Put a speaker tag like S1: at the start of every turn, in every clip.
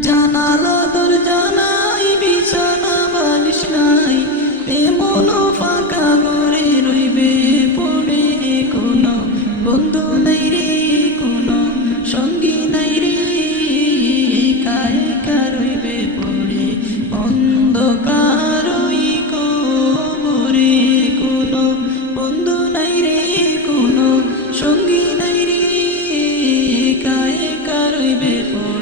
S1: জানালা জানাই বিছানা, বালিশ নাই। এমন ফাঁকা ঘরে রইবে, পড়ে কোনো বন্ধু নাই রে, কোনো সঙ্গী নাই রে। একাই রইবে, পড়ে অন্ধকার কবরে কোনো বন্ধু নাই রে, কোনো সঙ্গী নাই রে। একা রইবে, পড়ে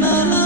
S1: la la la